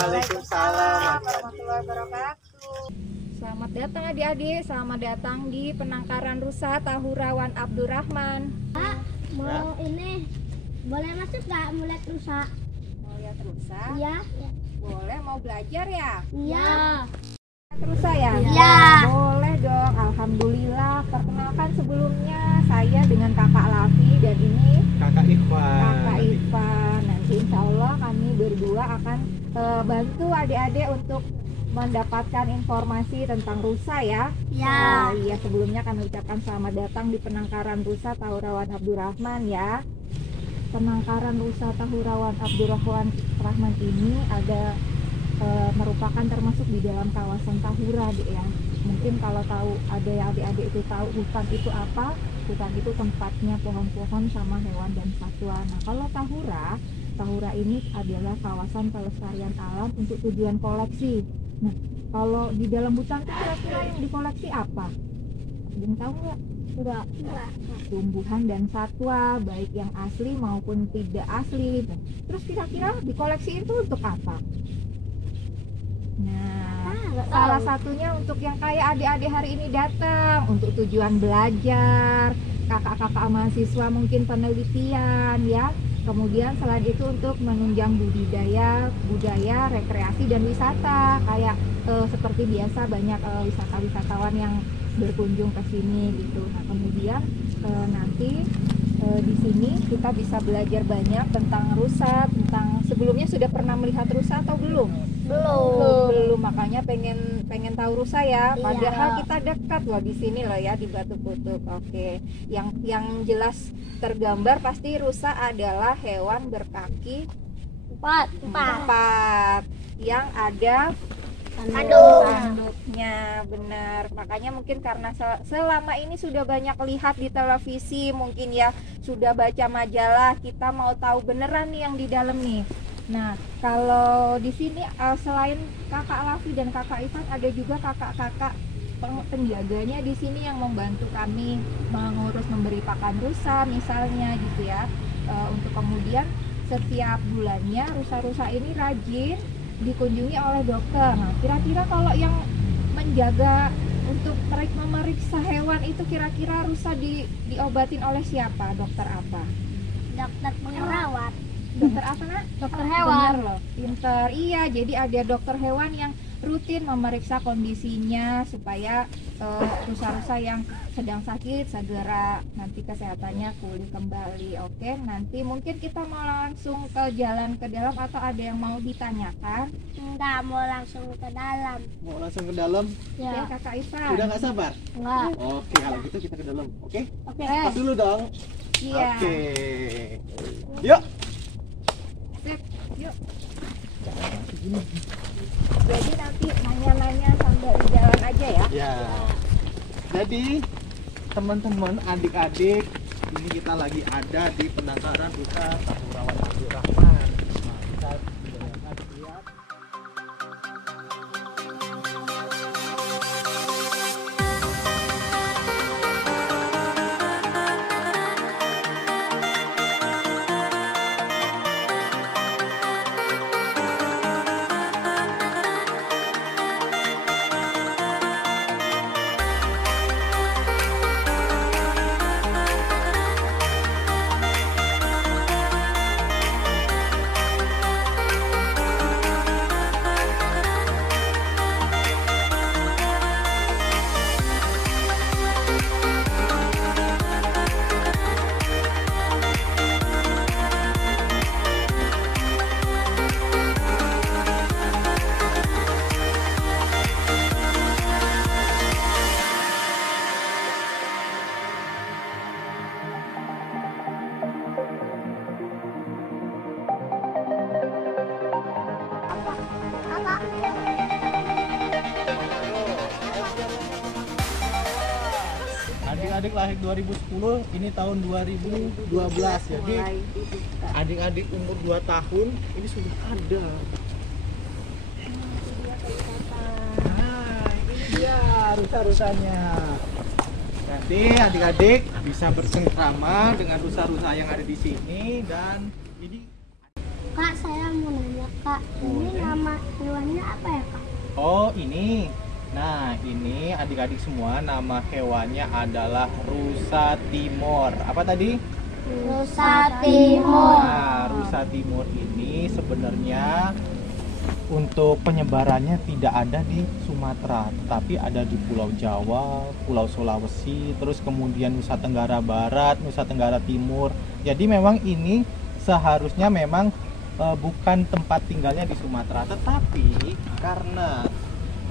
Waalaikumsalam warahmatullahi wabarakatuh. Selamat datang adik-adik, selamat datang di penangkaran rusa Tahurawan Abdurrahman. Pak, mau ini boleh masuk nggak mau lihat rusa? Mau lihat rusa? Iya. Boleh, mau belajar ya? Iya. Rusa ya? Iya. Boleh dong, alhamdulillah. Perkenalkan sebelumnya saya dengan Kakak Lavi dan ini Kakak Ikhwan. Kakak Ivan. Nanti insya Allah kami berdua akan bantu adik-adik untuk mendapatkan informasi tentang rusa ya. Iya. Iya, sebelumnya kami ucapkan selamat datang di penangkaran rusa Tahurawan Abdurrahman ya. Penangkaran rusa Tahurawan Abdurrahman ini ada merupakan termasuk di dalam kawasan Tahura ya. Mungkin kalau tahu ada yang adik-adik itu tahu hutan itu apa? Hutan itu tempatnya pohon-pohon sama hewan dan satwa. Nah, kalau Tahura ini adalah kawasan pelestarian alam untuk tujuan koleksi. Nah, kalau di dalam hutan itu kira-kira yang dikoleksi apa? Ada yang tahu nggak? Enggak. Tumbuhan dan satwa, baik yang asli maupun tidak asli. Terus kira-kira dikoleksi itu untuk apa? Nah, salah satunya untuk yang kayak adik-adik hari ini datang untuk tujuan belajar, kakak-kakak mahasiswa mungkin penelitian ya. Kemudian selain itu untuk menunjang budaya, rekreasi dan wisata kayak seperti biasa banyak wisatawan yang berkunjung ke sini gitu. Nah, kemudian nanti di sini kita bisa belajar banyak tentang rusa, tentang sebelumnya sudah pernah melihat rusa atau belum? Belum, makanya pengen tahu rusa ya. Padahal kita dekat loh di sini loh ya, di Batu Kutub. Oke. Yang jelas tergambar pasti rusa adalah hewan berkaki empat yang ada tanduknya, benar. Makanya mungkin karena selama ini sudah banyak lihat di televisi, mungkin ya sudah baca majalah, kita mau tahu beneran nih yang di dalam nih. Nah, kalau di sini selain Kakak Lavi dan Kakak Ivan, ada juga kakak-kakak penjaganya di sini yang membantu kami mengurus memberi pakan rusa misalnya gitu ya. Untuk kemudian setiap bulannya rusa-rusa ini rajin dikunjungi oleh dokter. Nah, kira-kira kalau yang menjaga untuk memeriksa hewan itu kira-kira rusa diobatin oleh siapa? Dokter apa? Dokter perawat. Dokter apa nak? Dokter hewan. Bener loh, pinter. Iya, jadi ada dokter hewan yang rutin memeriksa kondisinya supaya rusa-rusa yang sedang sakit segera nanti kesehatannya pulih kembali. Oke, nanti mungkin kita mau langsung ke jalan ke dalam atau ada yang mau ditanyakan? Enggak, mau langsung ke dalam. Mau langsung ke dalam? Ya. Kakak Ivan. Udah nggak sabar? Enggak. Oke, kalau gitu kita ke dalam. Oke? Oke. Pas dulu dong. Iya. Oke. Yuk. Sip, yuk. Jadi nanti nanya-nanya sambil di jalan aja ya. Ya. Jadi teman-teman, adik-adik, ini kita lagi ada di penangkaran rusa Tahurawan Abdurrahman. Nah, kita lihat. Adik-adik lahir 2010, ini tahun 2012. Jadi adik-adik umur 2 tahun ini sudah ada. Nah, ini dia rusa-rusanya. Nanti adik-adik bisa bersengkrama dengan rusa-rusa yang ada di sini dan ini Kak, saya mau nanya Kak, ini Boleh. nama hewannya apa ya Kak? Oh ini. Nah ini adik-adik semua, nama hewannya adalah rusa timor. Apa tadi? Rusa Timur. Nah, rusa timur ini sebenarnya untuk penyebarannya tidak ada di Sumatera, tetapi ada di Pulau Jawa, Pulau Sulawesi, terus kemudian Nusa Tenggara Barat, Nusa Tenggara Timur. Jadi memang ini seharusnya memang bukan tempat tinggalnya di Sumatera, tetapi karena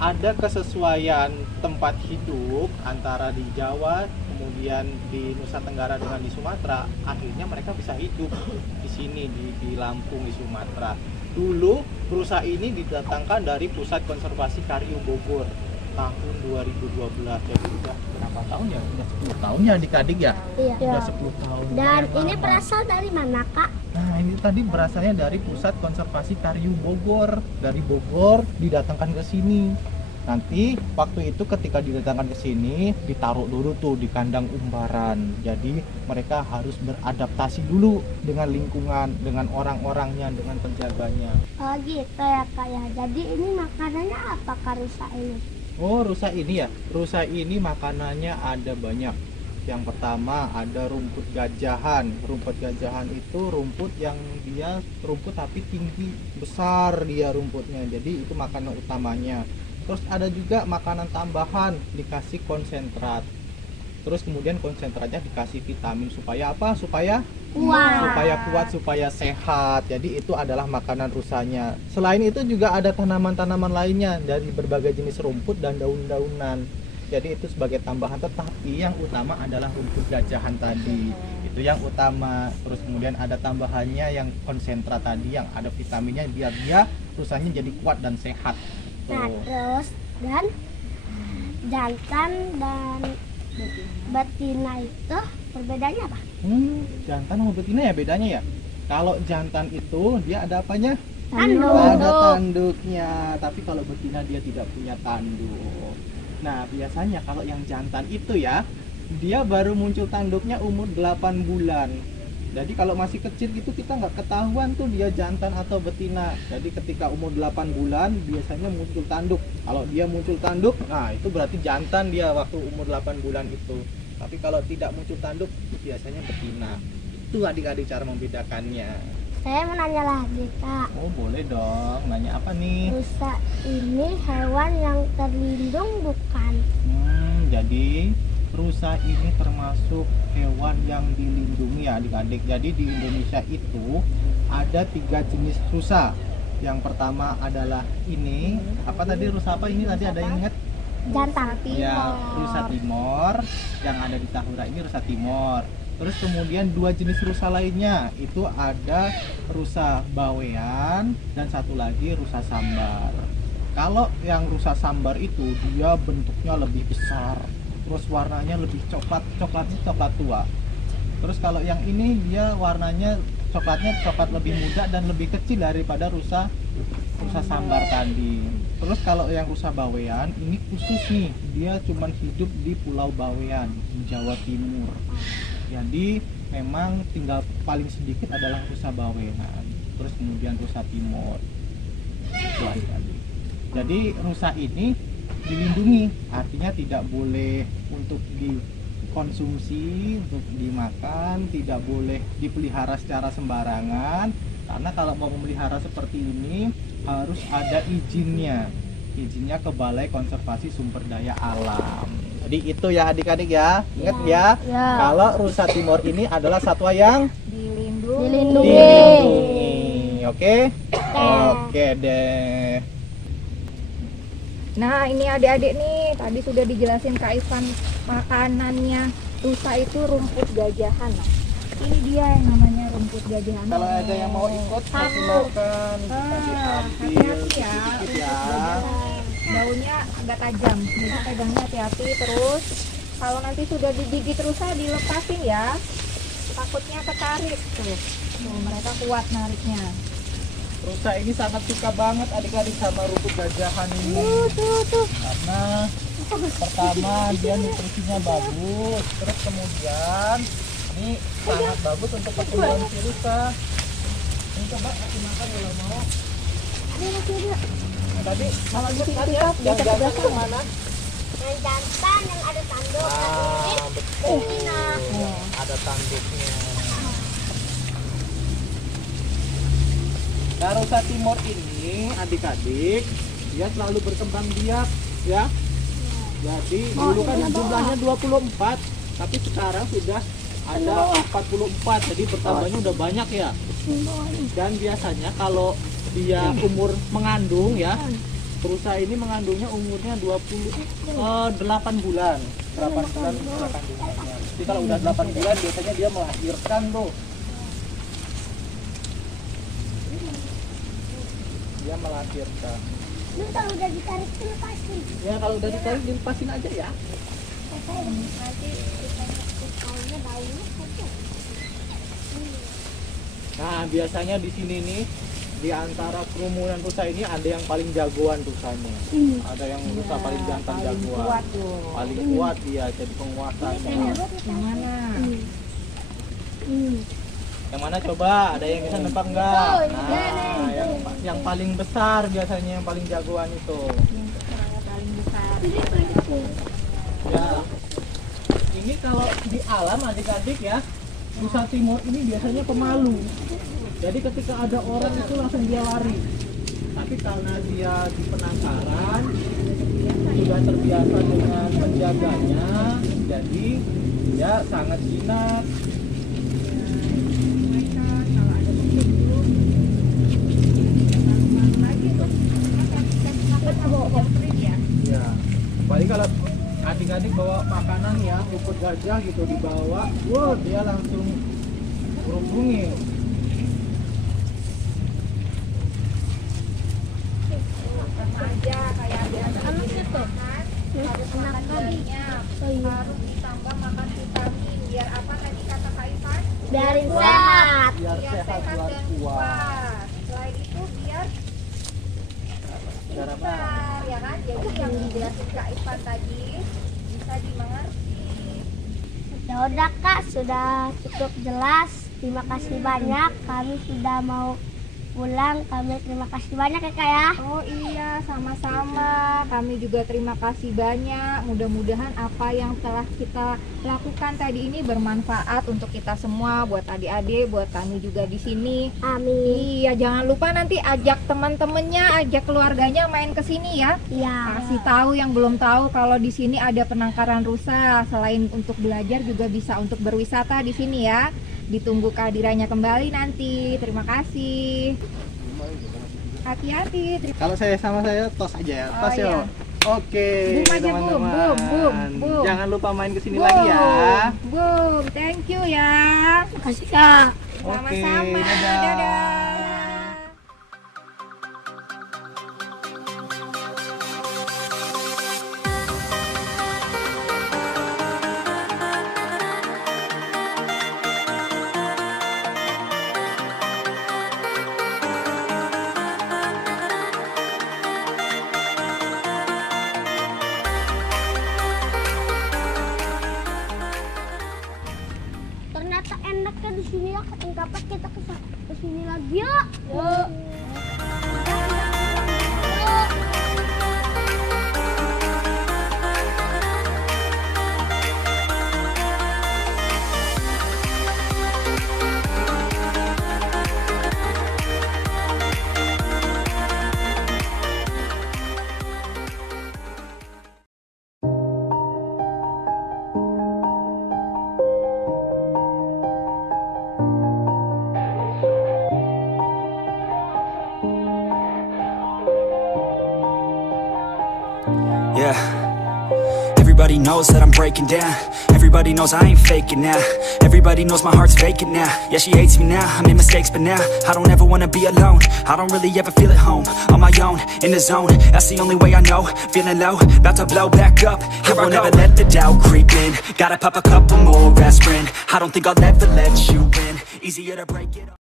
ada kesesuaian tempat hidup antara di Jawa kemudian di Nusa Tenggara dengan di Sumatera, akhirnya mereka bisa hidup di sini di Lampung, di Sumatera. Dulu rusa ini didatangkan dari Pusat Konservasi Karyu Bogor tahun 2012. Jadi udah berapa tahun ya? Udah 10 tahun ya adik-adik ya? Iya. Udah 10 tahun. Dan Lumayan ini lama. berasal dari mana Kak? Nah ini tadi berasalnya dari Pusat Konservasi Karyu Bogor. Dari Bogor didatangkan ke sini. Nanti waktu itu ketika didatangkan ke sini ditaruh dulu tuh di kandang umbaran. Jadi mereka harus beradaptasi dulu dengan lingkungan, dengan orang-orangnya, dengan penjaganya. Oh gitu ya Kak ya. Jadi ini makanannya apa Kak rusa ini? Oh rusa ini ya, rusa ini makanannya ada banyak. Yang pertama ada rumput gajahan. Rumput gajahan itu rumput yang dia rumput tapi tinggi, besar dia rumputnya. Jadi itu makanan utamanya. Terus ada juga makanan tambahan, dikasih konsentrat. Terus kemudian konsentratnya dikasih vitamin supaya apa? Supaya kuat, supaya sehat. Jadi itu adalah makanan rusanya. Selain itu juga ada tanaman-tanaman lainnya dari berbagai jenis rumput dan daun-daunan. Jadi itu sebagai tambahan, tetapi yang utama adalah rumput gajahan tadi. Itu yang utama. Terus kemudian ada tambahannya yang konsentrat tadi yang ada vitaminnya biar dia rusanya jadi kuat dan sehat. Nah terus dan jantan dan betina itu perbedaannya apa? Jantan sama betina ya bedanya ya. Kalau jantan itu dia ada apanya? Tanduk. Ada tanduknya. Tapi kalau betina dia tidak punya tanduk. Nah biasanya kalau yang jantan itu ya, dia baru muncul tanduknya umur 8 bulan. Jadi kalau masih kecil gitu kita nggak ketahuan tuh dia jantan atau betina. Jadi ketika umur 8 bulan biasanya muncul tanduk. Kalau dia muncul tanduk, nah itu berarti jantan dia waktu umur 8 bulan itu. Tapi kalau tidak muncul tanduk biasanya betina. Itu adik-adik cara membedakannya. Saya mau nanya lagi Kak. Oh boleh dong, nanya apa nih? Rusa ini hewan yang terlindung bukan? Jadi rusa ini termasuk hewan yang dilindungi ya adik-adik. Jadi di Indonesia itu ada 3 jenis rusa. Yang pertama adalah ini, apa tadi rusa apa ini tadi ada yang ingat? Jantan. Ya, rusa timor. Yang ada di Tahura ini rusa timor. Terus kemudian 2 jenis rusa lainnya itu ada rusa bawean dan satu lagi rusa sambar. Kalau yang rusa sambar itu dia bentuknya lebih besar, terus warnanya lebih coklat tua. Terus kalau yang ini dia warnanya coklat lebih muda dan lebih kecil daripada rusa sambar tadi. Terus kalau yang rusa bawean ini khusus nih, dia cuma hidup di Pulau Bawean di Jawa Timur. Jadi memang tinggal paling sedikit adalah rusa bawean. Terus kemudian rusa timor. Itu adik-adik. Jadi rusa ini dilindungi, artinya tidak boleh untuk dikonsumsi, untuk dimakan, tidak boleh dipelihara secara sembarangan. Karena kalau mau memelihara seperti ini harus ada izinnya ke Balai Konservasi Sumber Daya Alam. Jadi itu ya adik-adik ya, ingat ya. Kalau rusa timor ini adalah satwa yang dilindungi. Oke deh. Nah ini adik-adik nih, tadi sudah dijelasin Kak Ivan makanannya rusa itu rumput gajahan. Nah, ini dia yang namanya rumput gajahan. Kalau ada yang mau ikut silakan. Hati-hati ya, Sedikit ya. daunnya agak tajam, jadi pegangnya hati-hati. Terus kalau nanti sudah digigit rusa dilepasin ya, takutnya ketarik tuh mereka kuat nariknya. Rusa ini sangat suka banget adik-adik sama rumput gajahan ini. Karena pertama dia nutrisinya bagus, terus kemudian ini sangat bagus untuk pertumbuhan si rusa. Ini coba kasih makan kalau mau. Ada masih ada. Tadi malah Di sini tadi kita yang di jantan sebelah kemana? Yang jantan yang ada tanduk. Betul. Betina. Ada tanduknya. Nah, rusa Timor ini adik-adik dia selalu berkembang biak ya. Jadi dulu kan jumlahnya 24, tapi sekarang sudah ada 44. Jadi bertambahnya udah banyak ya. Dan biasanya kalau dia umur mengandung ya, rusa ini mengandungnya umurnya 8 bulan. 8 bulan umur kandungannya. Jadi kalau udah 8 bulan biasanya dia melahirkan tuh. Dia melahirkan. Lu kalau udah ditarik tuh lepasin. Ya kalau udah ditarik dilepasin aja ya. Nanti kalaunya baunya aja. Nah biasanya di sini nih di antara kerumunan rusa ini ada yang paling jagoan rusanya. Ada yang rusa paling jantan jagoan. Kuat tuh. Paling kuat dia jadi penguasanya. Yang mana? Yang mana coba? Ada yang bisa nebak nggak? Nah, yang paling besar biasanya yang paling jagoan itu. Yang paling besar. Ya. Ini kalau di alam adik-adik ya, rusa Timor ini biasanya pemalu. Jadi ketika ada orang itu langsung dia lari. Tapi karena dia di penangkaran sudah terbiasa dengan penjaganya, jadi dia sangat jinak. Ya, apalagi kalau adik-adik bawa makanan ya, rumput gajah gitu dibawa, wow dia langsung berhubungi. Sama aja kayak biasa Anak itu. harus makan banyak, harus ditambah makan vitamin biar apa tadi kata Kak Ivan? Biarin sehat. Biar Biar sehat sehat buat dan kuat. kuat. Selain itu biar Biar apa? pintar, ya kan? Jadi yang dijelasin Kak Ivan tadi bisa dimengerti. Ya udah Kak, sudah cukup jelas. Terima kasih banyak. Kami sudah mau pulang. Kami terima kasih banyak ya Kak ya. Oh iya, sama-sama. Kami juga terima kasih banyak. Mudah-mudahan apa yang telah kita lakukan tadi ini bermanfaat untuk kita semua, buat adik-adik, buat kami juga di sini. Amin. Iya, jangan lupa nanti ajak teman-temannya, ajak keluarganya main ke sini ya. Iya. Kasih tahu yang belum tahu kalau di sini ada penangkaran rusa. Selain untuk belajar juga bisa untuk berwisata di sini ya. Ditunggu kehadirannya kembali nanti. Terima kasih. Hati-hati. Kalau saya sama saya tos aja ya, Oh, tos iya. yo. Oke, Boom aja, boom, teman-teman. boom, boom. Jangan lupa main kesini lagi ya. Boom, thank you ya. Makasih Kak. Oke, Sama-sama. dadah. Dadah. Ternyata enaknya di sini ya. Kapan kita ke sini lagi yuk. Yuk. Yeah. Everybody knows that I'm breaking down. Everybody knows I ain't faking now. Everybody knows my heart's vacant now. Yeah, she hates me now, I made mistakes, but now I don't ever wanna be alone. I don't really ever feel at home. On my own, in the zone, that's the only way I know. Feeling low, about to blow back up. Here I won't ever let the doubt creep in. Gotta pop a couple more aspirin. I don't think I'll ever let you in. Easier to break it up.